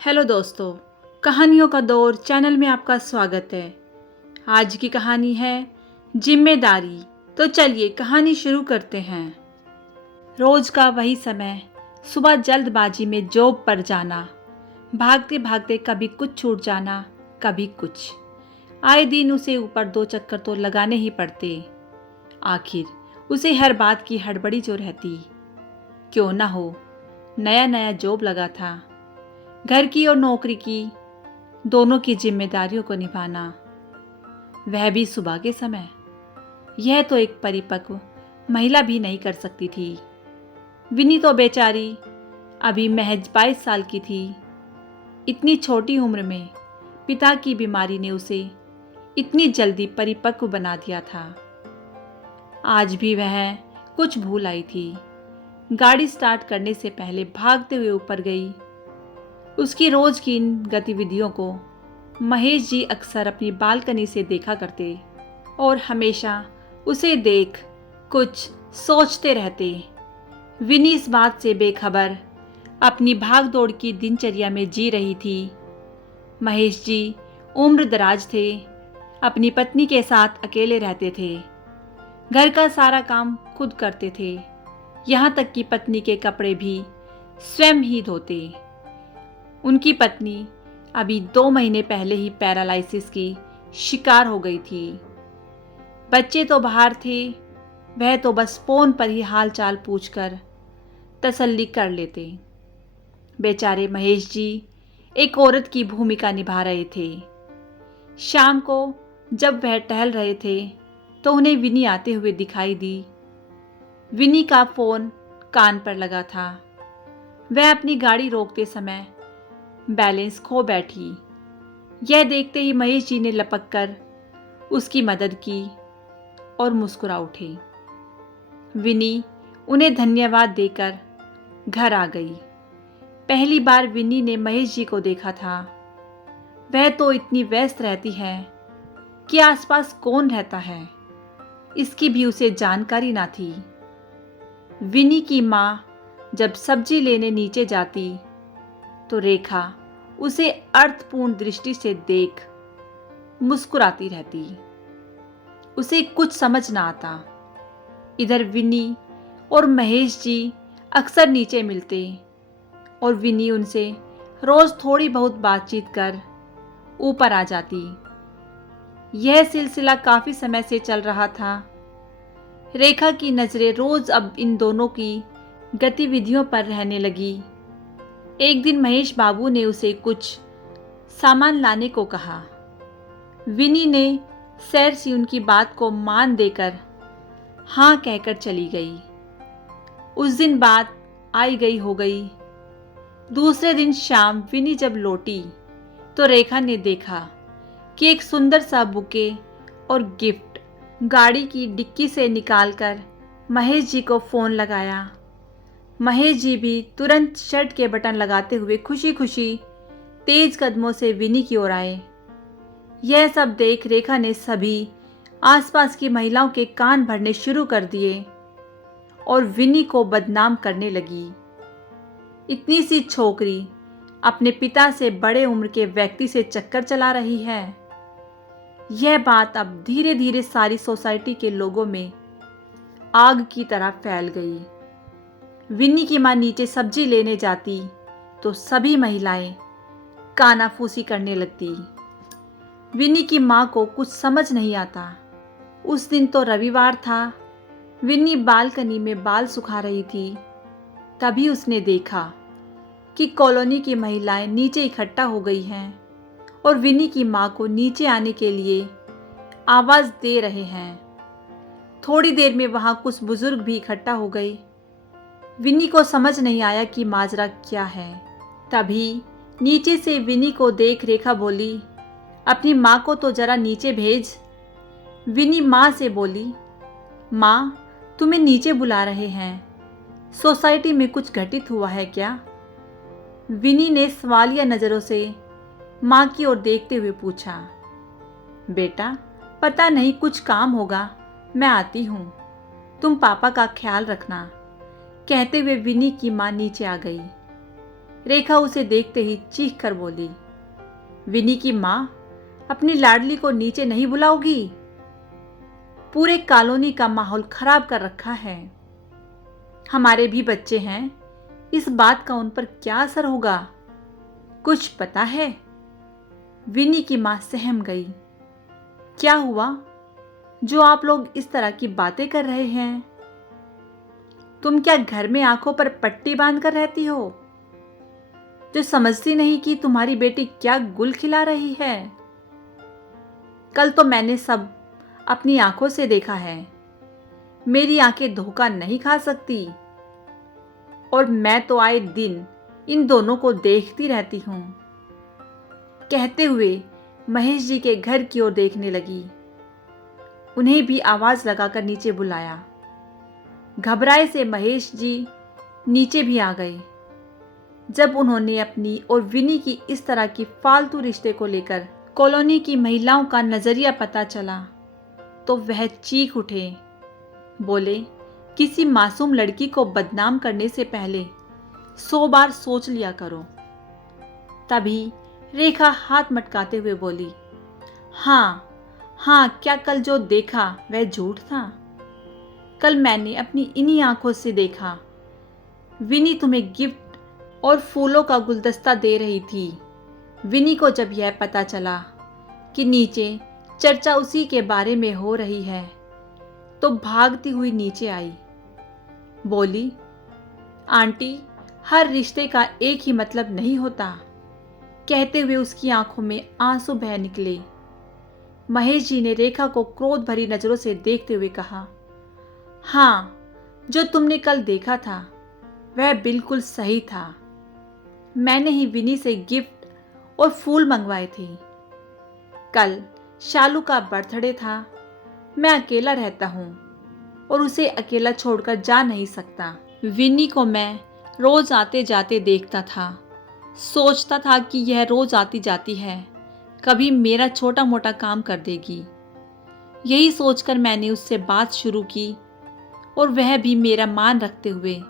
Hello दोस्तों, कहानियों का दौर चैनल में आपका स्वागत है। आज की कहानी है जिम्मेदारी। तो चलिए कहानी शुरू करते हैं। रोज का वही समय, सुबह जल्दबाजी में जॉब पर जाना, भागते भागते कभी कुछ छूट जाना, कभी कुछ। आए दिन उसे ऊपर 2 चक्कर तो लगाने ही पड़ते। आखिर उसे हर बात की हड़बड़ी जो रहती। क्यों ना हो, नया नया जॉब लगा था, घर की और नौकरी की दोनों की जिम्मेदारियों को निभाना, वह भी सुबह के समय। यह तो एक परिपक्व महिला भी नहीं कर सकती थी। विनी तो बेचारी अभी महज 22 साल की थी। इतनी छोटी उम्र में पिता की बीमारी ने उसे इतनी जल्दी परिपक्व बना दिया था। आज भी वह कुछ भूल आई थी। गाड़ी स्टार्ट करने से पहले भागते हुए ऊपर गई। उसकी रोज की इन गतिविधियों को महेश जी अक्सर अपनी बालकनी से देखा करते और हमेशा उसे देख कुछ सोचते रहते। विनी इस बात से बेखबर अपनी भागदौड़ की दिनचर्या में जी रही थी। महेश जी उम्र दराज थे, अपनी पत्नी के साथ अकेले रहते थे, घर का सारा काम खुद करते थे, यहाँ तक कि पत्नी के कपड़े भी स्वयं ही धोते। उनकी पत्नी अभी 2 महीने पहले ही पैरालिसिस की शिकार हो गई थी। बच्चे तो बाहर थे, वह तो बस फोन पर ही हालचाल पूछकर तसल्ली कर लेते। बेचारे महेश जी एक औरत की भूमिका निभा रहे थे। शाम को जब वह टहल रहे थे तो उन्हें विनी आते हुए दिखाई दी। विनी का फोन कान पर लगा था। वह अपनी गाड़ी रोकते समय बैलेंस खो बैठी। यह देखते ही महेश जी ने लपक कर उसकी मदद की और मुस्कुरा उठे। विनी उन्हें धन्यवाद देकर घर आ गई। पहली बार विनी ने महेश जी को देखा था। वह तो इतनी व्यस्त रहती है कि आसपास कौन रहता है इसकी भी उसे जानकारी ना थी। विनी की माँ जब सब्जी लेने नीचे जाती तो रेखा उसे अर्थपूर्ण दृष्टि से देख मुस्कुराती रहती। उसे कुछ समझ ना आता। इधर विनी और महेश जी अक्सर नीचे मिलते और विनी उनसे रोज थोड़ी बहुत बातचीत कर ऊपर आ जाती। यह सिलसिला काफी समय से चल रहा था। रेखा की नजरें रोज अब इन दोनों की गतिविधियों पर रहने लगी। एक दिन महेश बाबू ने उसे कुछ सामान लाने को कहा। विनी ने सैर सी उनकी बात को मान देकर हाँ कहकर चली गई। उस दिन बात आई गई हो गई। दूसरे दिन शाम विनी जब लौटी तो रेखा ने देखा कि एक सुंदर सा बुके और गिफ्ट गाड़ी की डिक्की से निकालकर महेश जी को फोन लगाया। महेश जी भी तुरंत शर्ट के बटन लगाते हुए खुशी खुशी तेज कदमों से विनी की ओर आए। यह सब देख रेखा ने सभी आसपास की महिलाओं के कान भरने शुरू कर दिए और विनी को बदनाम करने लगी। इतनी सी छोकरी अपने पिता से बड़े उम्र के व्यक्ति से चक्कर चला रही है। यह बात अब धीरे धीरे सारी सोसाइटी के लोगों में आग की तरह फैल गई। विनी की मां नीचे सब्जी लेने जाती तो सभी महिलाएं कानाफूसी करने लगती। विनी की मां को कुछ समझ नहीं आता। उस दिन तो रविवार था। विनी बालकनी में बाल सुखा रही थी। तभी उसने देखा कि कॉलोनी की महिलाएं नीचे इकट्ठा हो गई हैं और विनी की मां को नीचे आने के लिए आवाज दे रहे हैं। थोड़ी देर में वहां कुछ बुजुर्ग भी इकट्ठा हो गए। विनी को समझ नहीं आया कि माजरा क्या है। तभी नीचे से विनी को देख रेखा बोली, अपनी माँ को तो जरा नीचे भेज। विनी माँ से बोली, माँ तुम्हें नीचे बुला रहे हैं, सोसाइटी में कुछ घटित हुआ है क्या? विनी ने सवालिया नज़रों से माँ की ओर देखते हुए पूछा। बेटा पता नहीं, कुछ काम होगा, मैं आती हूँ, तुम पापा का ख्याल रखना। कहते हुए विनी की माँ नीचे आ गई। रेखा उसे देखते ही चीख कर बोली, विनी की माँ, अपनी लाडली को नीचे नहीं बुलाओगी? पूरे कॉलोनी का माहौल खराब कर रखा है। हमारे भी बच्चे हैं, इस बात का उन पर क्या असर होगा? कुछ पता है? विनी की माँ सहम गई। क्या हुआ जो आप लोग इस तरह की बातें कर रहे हैं? तुम क्या घर में आंखों पर पट्टी बांध कर रहती हो, जो समझती नहीं कि तुम्हारी बेटी क्या गुल खिला रही है? कल तो मैंने सब अपनी आंखों से देखा है। मेरी आंखें धोखा नहीं खा सकती, और मैं तो आए दिन इन दोनों को देखती रहती हूं। कहते हुए महेश जी के घर की ओर देखने लगी। उन्हें भी आवाज लगाकर नीचे बुलाया। घबराए से महेश जी नीचे भी आ गए। जब उन्होंने अपनी और विनी की इस तरह की फालतू रिश्ते को लेकर कॉलोनी की महिलाओं का नजरिया पता चला तो वह चीख उठे। बोले, किसी मासूम लड़की को बदनाम करने से पहले 100 बार सोच लिया करो। तभी रेखा हाथ मटकाते हुए बोली, हाँ, क्या कल जो देखा वह झूठ था? कल मैंने अपनी इन्हीं आंखों से देखा। विनी तुम्हें गिफ्ट और फूलों का गुलदस्ता दे रही थी। विनी को जब यह पता चला कि नीचे चर्चा उसी के बारे में हो रही है तो भागती हुई नीचे आई। बोली, आंटी, हर रिश्ते का एक ही मतलब नहीं होता। कहते हुए उसकी आंखों में आंसू बह निकले। महेश जी ने रेखा को क्रोध भरी नजरों से देखते हुए कहा, हाँ, जो तुमने कल देखा था वह बिल्कुल सही था। मैंने ही विनी से गिफ्ट और फूल मंगवाए थे। कल शालू का बर्थडे था। मैं अकेला रहता हूँ और उसे अकेला छोड़कर जा नहीं सकता। विनी को मैं रोज आते जाते देखता था। सोचता था कि यह रोज आती जाती है, कभी मेरा छोटा मोटा काम कर देगी। यही सोचकर मैंने उससे बात शुरू की और वह भी मेरा मान रखते हुए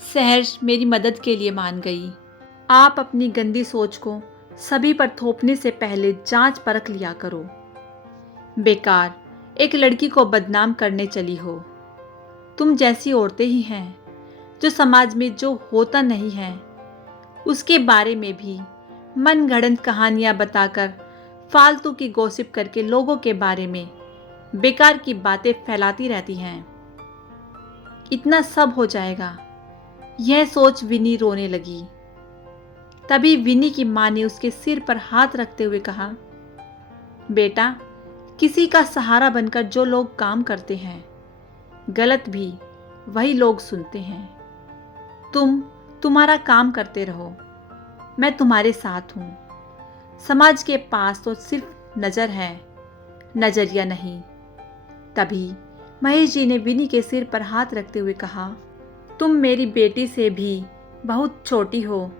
सहर्ष मेरी मदद के लिए मान गई। आप अपनी गंदी सोच को सभी पर थोपने से पहले जांच परख लिया करो। बेकार एक लड़की को बदनाम करने चली हो। तुम जैसी औरतें ही हैं जो समाज में जो होता नहीं है उसके बारे में भी मनगढ़ंत कहानियां बताकर, फालतू की गॉसिप करके लोगों के बारे में बेकार की बातें फैलाती रहती हैं। इतना सब हो जाएगा, यह सोच विनी रोने लगी। तभी विनी की मां ने उसके सिर पर हाथ रखते हुए कहा, बेटा, किसी का सहारा बनकर जो लोग काम करते हैं, गलत भी वही लोग सुनते हैं। तुम्हारा काम करते रहो, मैं तुम्हारे साथ हूं। समाज के पास तो सिर्फ नजर है, नजरिया नहीं। तभी महेश जी ने विनी के सिर पर हाथ रखते हुए कहा, तुम मेरी बेटी से भी बहुत छोटी हो।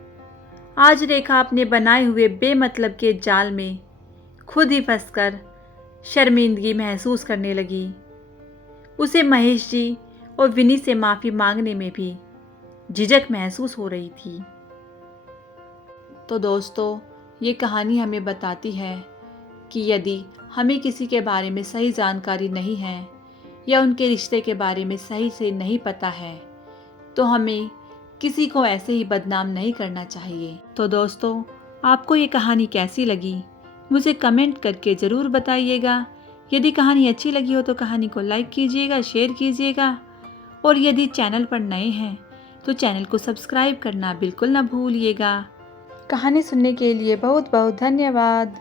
आज रेखा अपने बनाए हुए बेमतलब के जाल में खुद ही फंसकर शर्मिंदगी महसूस करने लगी। उसे महेश जी और विनी से माफ़ी मांगने में भी झिझक महसूस हो रही थी। तो दोस्तों, ये कहानी हमें बताती है कि यदि हमें किसी के बारे में सही जानकारी नहीं है या उनके रिश्ते के बारे में सही से नहीं पता है तो हमें किसी को ऐसे ही बदनाम नहीं करना चाहिए। तो दोस्तों, आपको ये कहानी कैसी लगी मुझे कमेंट करके ज़रूर बताइएगा। यदि कहानी अच्छी लगी हो तो कहानी को लाइक कीजिएगा, शेयर कीजिएगा, और यदि चैनल पर नए हैं तो चैनल को सब्सक्राइब करना बिल्कुल ना भूलिएगा। कहानी सुनने के लिए बहुत बहुत धन्यवाद।